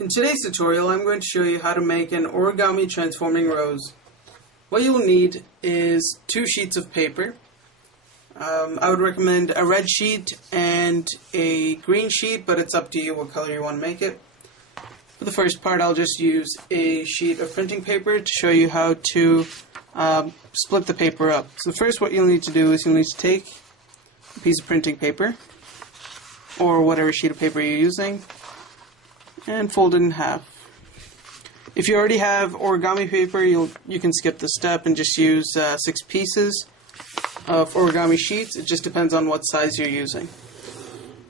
In today's tutorial, I'm going to show you how to make an origami transforming rose. What you'll need is 2 sheets of paper. I would recommend a red sheet and a green sheet, but it's up to you what color you want to make it. For the first part, I'll just use a sheet of printing paper to show you how to split the paper up. So first what you'll need to do is you'll need to take a piece of printing paper, or whatever sheet of paper you're using, and fold it in half. If you already have origami paper, you can skip this step and just use 6 pieces of origami sheets. It just depends on what size you're using.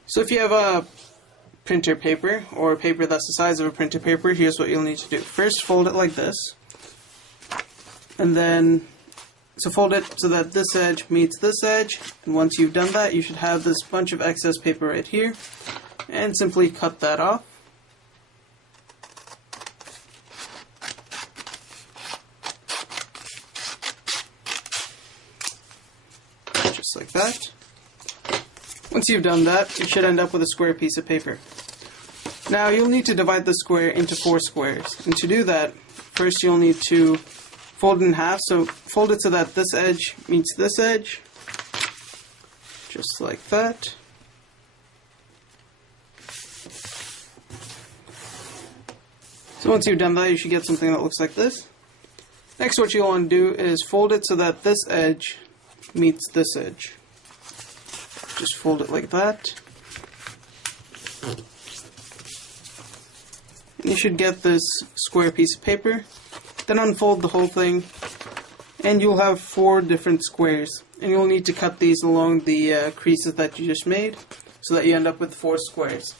So if you have a printer paper, or a paper that's the size of a printer paper, here's what you'll need to do. First, fold it like this, and then fold it so that this edge meets this edge, and once you've done that, you should have this bunch of excess paper right here, and simply cut that off. Just like that. Once you've done that, you should end up with a square piece of paper. Now you'll need to divide the square into 4 squares, and to do that, first you'll need to fold it in half. So fold it so that this edge meets this edge, just like that. So once you've done that, you should get something that looks like this. Next, what you'll want to do is fold it so that this edge meets this edge. Just fold it like that. And you should get this square piece of paper. Then unfold the whole thing, and you'll have 4 different squares. And you'll need to cut these along the creases that you just made, so that you end up with 4 squares.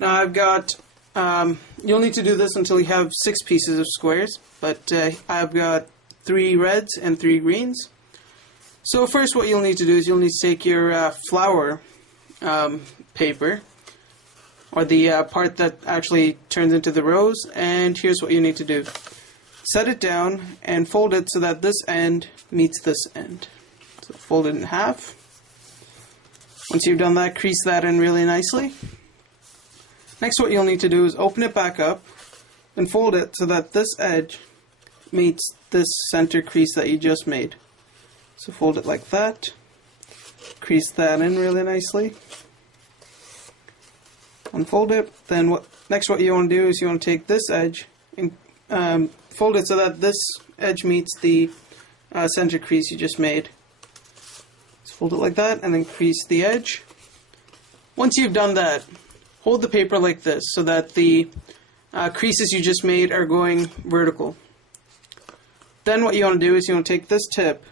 Now you'll need to do this until you have 6 pieces of squares, but I've got 3 reds and 3 greens. So first what you'll need to do is you'll need to take your flower paper, or the part that actually turns into the rose, and here's what you need to do. Set it down and fold it so that this end meets this end. So fold it in half. Once you've done that, crease that in really nicely. Next, what you'll need to do is open it back up and fold it so that this edge meets this center crease that you just made. So fold it like that, crease that in really nicely, unfold it. Then what you want to do is you want to take this edge and fold it so that this edge meets the center crease you just made. So fold it like that and then crease the edge. Once you've done that, hold the paper like this so that the creases you just made are going vertical. Then what you want to do is you want to take this tip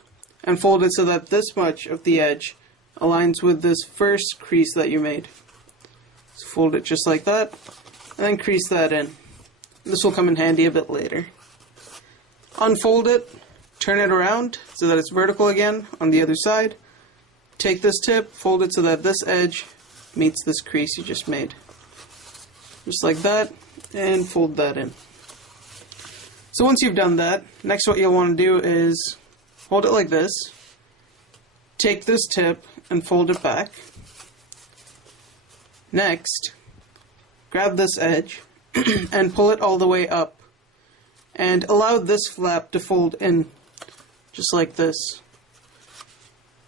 and fold it so that this much of the edge aligns with this first crease that you made. So fold it just like that, and then crease that in. This will come in handy a bit later. Unfold it, turn it around so that it's vertical again on the other side. Take this tip, fold it so that this edge meets this crease you just made. Just like that, and fold that in. So once you've done that, next what you'll want to do is hold it like this, take this tip and fold it back. Next, grab this edge and pull it all the way up, and allow this flap to fold in, just like this.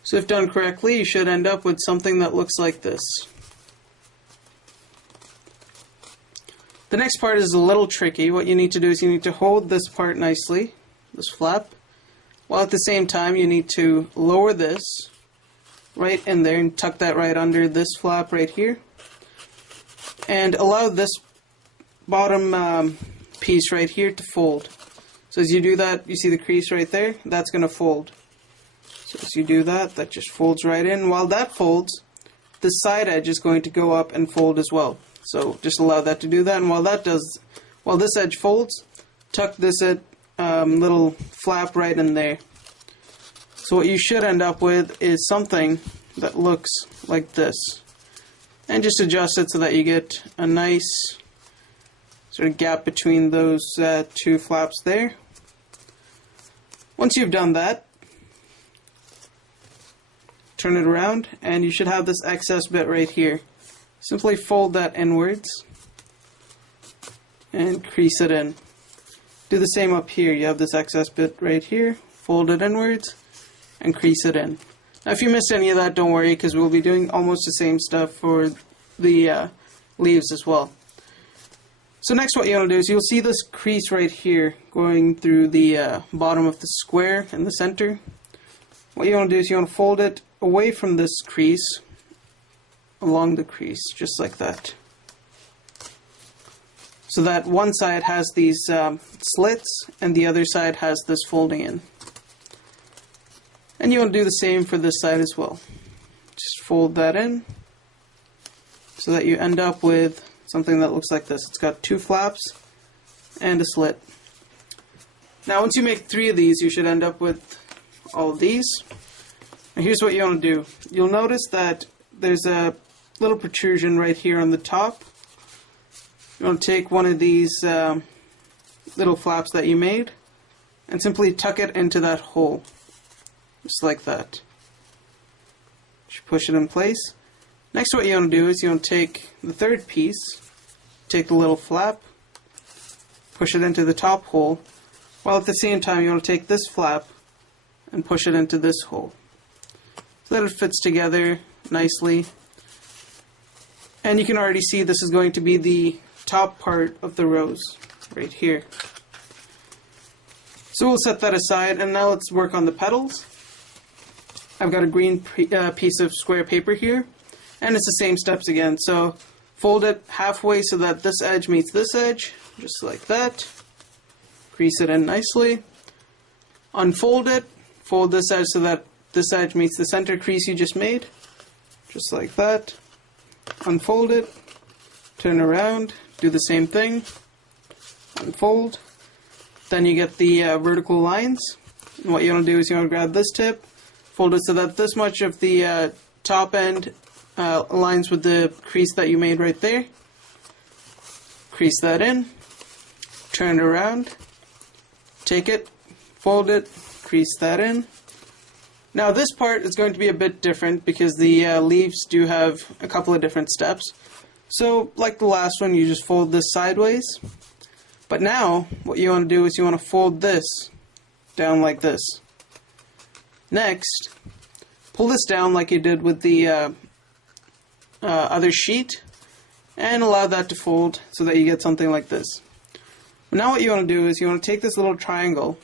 So if done correctly, you should end up with something that looks like this. The next part is a little tricky. What you need to do is you need to hold this part nicely, this flap, while at the same time you need to lower this right in there and tuck that right under this flap right here, and allow this bottom piece right here to fold. So as you do that, you see the crease right there? That's going to fold. So as you do that, that just folds right in. While that folds, the side edge is going to go up and fold as well. So just allow that to do that, and while this edge folds, tuck this little flap right in there. So what you should end up with is something that looks like this. And just adjust it so that you get a nice sort of gap between those 2 flaps there. Once you've done that, turn it around, and you should have this excess bit right here. Simply fold that inwards, and crease it in. Do the same up here. You have this excess bit right here, fold it inwards and crease it in. Now if you missed any of that, don't worry, because we'll be doing almost the same stuff for the leaves as well. So next what you want to do is you'll see this crease right here going through the bottom of the square in the center. What you want to do is you want to fold it away from this crease, along the crease, just like that. So that one side has these slits and the other side has this folding in. And you want to do the same for this side as well. Just fold that in so that you end up with something that looks like this. It's got two flaps and a slit. Now once you make 3 of these, you should end up with all of these. Now here's what you want to do. You'll notice that there's a little protrusion right here on the top. You want to take one of these little flaps that you made and simply tuck it into that hole, just like that. Just push it in place. Next what you want to do is you want to take the third piece, take the little flap, push it into the top hole, while at the same time you want to take this flap and push it into this hole, so that it fits together nicely. And you can already see this is going to be the top part of the rose, right here. So we'll set that aside, and now let's work on the petals. I've got a green piece of square paper here, and it's the same steps again. So fold it halfway so that this edge meets this edge, just like that. Crease it in nicely. Unfold it, fold this edge so that this edge meets the center crease you just made, just like that. Unfold it, turn around, do the same thing, unfold. Then you get the vertical lines. And what you want to do is you want to grab this tip, fold it so that this much of the top end aligns with the crease that you made right there. Crease that in, turn it around, take it, fold it, crease that in. Now this part is going to be a bit different because the leaves do have a couple of different steps. So like the last one, you just fold this sideways. But now what you want to do is you want to fold this down like this. Next, pull this down like you did with the other sheet and allow that to fold so that you get something like this. But now what you want to do is you want to take this little triangle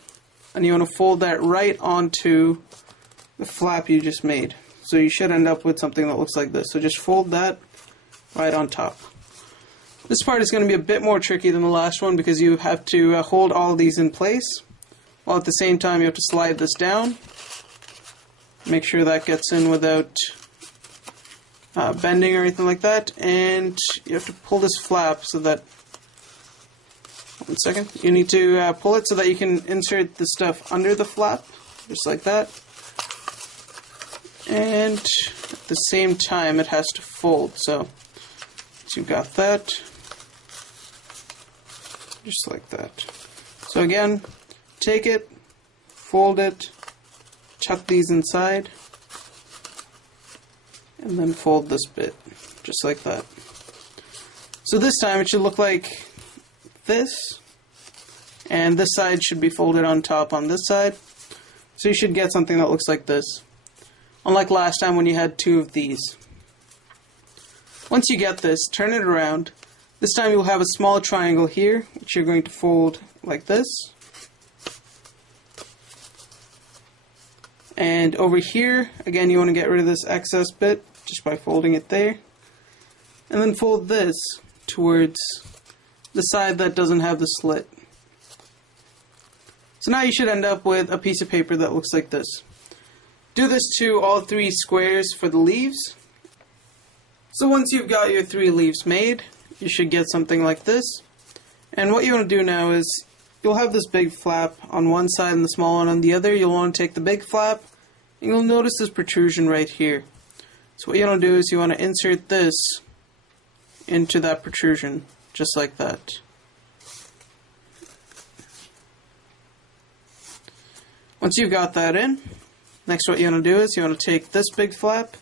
and you want to fold that right onto the flap you just made. So you should end up with something that looks like this. So just fold that right on top. This part is going to be a bit more tricky than the last one because you have to hold all of these in place, while at the same time you have to slide this down. Make sure that gets in without bending or anything like that, and you have to pull this flap so that, one second, you need to pull it so that you can insert the stuff under the flap, just like that. And at the same time it has to fold, so you've got that, just like that. So again, take it, fold it, tuck these inside, and then fold this bit, just like that. So this time it should look like this, and this side should be folded on top on this side. So you should get something that looks like this, unlike last time when you had 2 of these. Once you get this, turn it around. This time you'll have a small triangle here, which you're going to fold like this. And over here, again, you want to get rid of this excess bit just by folding it there. And then fold this towards the side that doesn't have the slit. So now you should end up with a piece of paper that looks like this. Do this to all 3 squares for the leaves. So once you've got your 3 leaves made, you should get something like this. And what you want to do now is, you'll have this big flap on one side and the small one on the other. You'll want to take the big flap, and you'll notice this protrusion right here. So what you want to do is you want to insert this into that protrusion, just like that. Once you've got that in, next what you want to do is you want to take this big flap,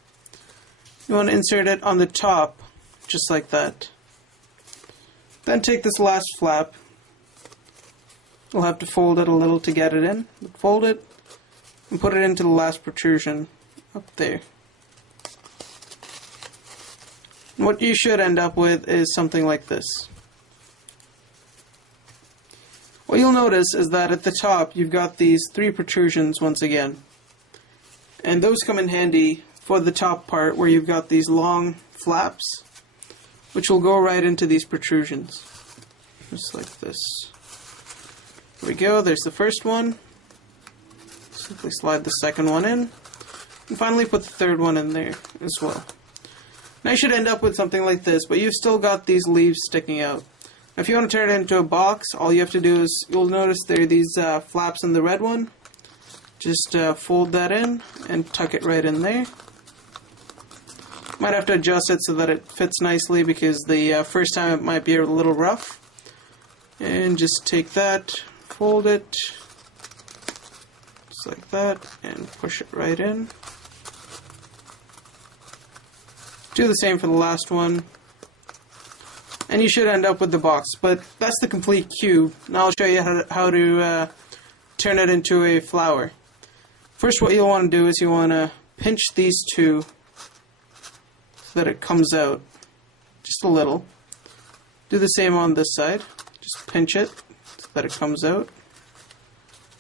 you want to insert it on the top, just like that. Then take this last flap. You'll have to fold it a little to get it in. But fold it and put it into the last protrusion up there. And what you should end up with is something like this. What you'll notice is that at the top you've got these 3 protrusions once again. And those come in handy for the top part where you've got these long flaps, which will go right into these protrusions. Just like this. There we go, there's the first one. Simply slide the second one in. And finally put the third one in there as well. Now you should end up with something like this, but you've still got these leaves sticking out. If you want to turn it into a box, all you have to do is, you'll notice there are these flaps in the red one. Just fold that in and tuck it right in there. Might have to adjust it so that it fits nicely because the first time it might be a little rough. And just take that, fold it, just like that, and push it right in. Do the same for the last one. And you should end up with the box, but that's the complete cube. Now I'll show you how to turn it into a flower. First, what you'll want to do is you want to pinch these two so that it comes out just a little. Do the same on this side. Just pinch it so that it comes out.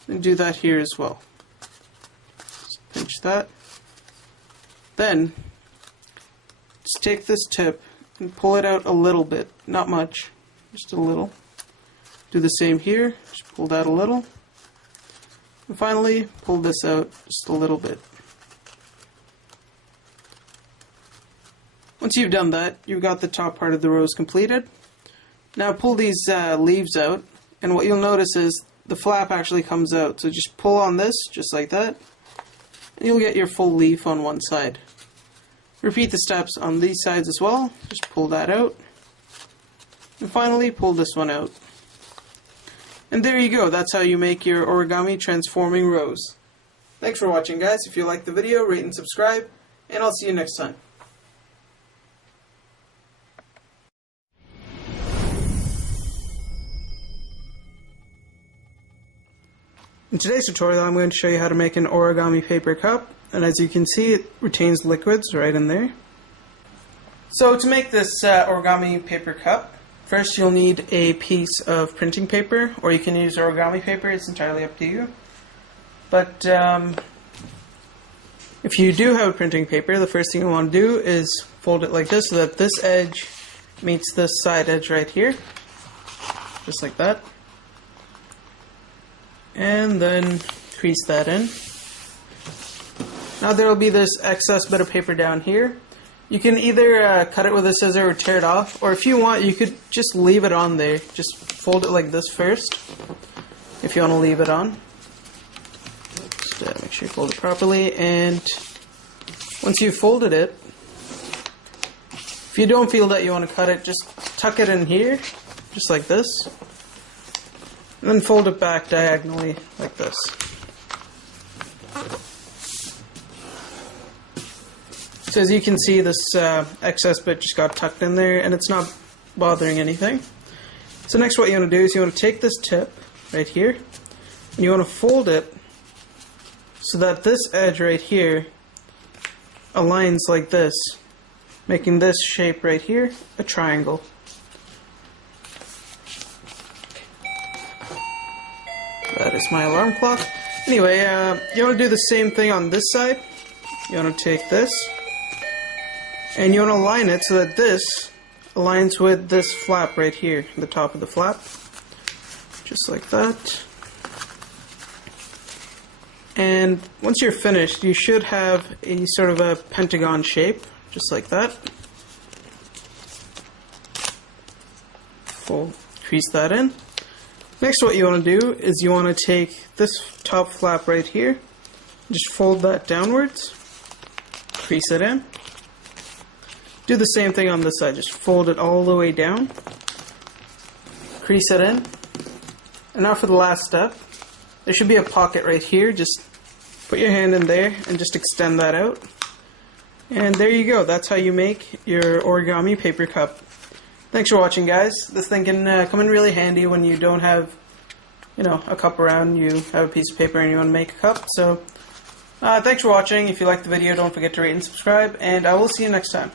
And do that here as well. Just pinch that. Then, just take this tip and pull it out a little bit, not much, just a little. Do the same here, just pull that a little. And finally, pull this out just a little bit. Once you've done that, you've got the top part of the rose completed. Now pull these leaves out, and what you'll notice is the flap actually comes out. So just pull on this, just like that, and you'll get your full leaf on one side. Repeat the steps on these sides as well. Just pull that out. And finally, pull this one out. And there you go. That's how you make your origami transforming rose. Thanks for watching, guys. If you liked the video, rate and subscribe, and I'll see you next time. In today's tutorial, I'm going to show you how to make an origami paper cup. And as you can see, it retains liquids right in there. So to make this origami paper cup, first you'll need a piece of printing paper, or you can use origami paper, it's entirely up to you. But if you do have a printing paper, the first thing you want to do is fold it like this so that this edge meets this side edge right here. Just like that. And then crease that in. Now there will be this excess bit of paper down here. You can either cut it with a scissor or tear it off, or if you want, you could just leave it on there. Just fold it like this first, if you want to leave it on. Just make sure you fold it properly, and once you've folded it, if you don't feel that you want to cut it, just tuck it in here, just like this, and then fold it back diagonally like this. So as you can see, this excess bit just got tucked in there, and it's not bothering anything. So next what you want to do is you want to take this tip right here, and you want to fold it so that this edge right here aligns like this, making this shape right here a triangle. That is my alarm clock. Anyway, you want to do the same thing on this side. You want to take this, and you want to align it so that this aligns with this flap right here, the top of the flap. Just like that. And once you're finished, you should have a sort of a pentagon shape, just like that. Crease that in. Next, what you want to do is you want to take this top flap right here, just fold that downwards, crease it in. Do the same thing on this side, just fold it all the way down, crease it in. And now for the last step, there should be a pocket right here. Just put your hand in there and just extend that out. And there you go, that's how you make your origami paper cup. Thanks for watching, guys. This thing can come in really handy when you don't have, a cup around. You have a piece of paper and you want to make a cup. So, thanks for watching. If you liked the video, don't forget to rate and subscribe, and I will see you next time.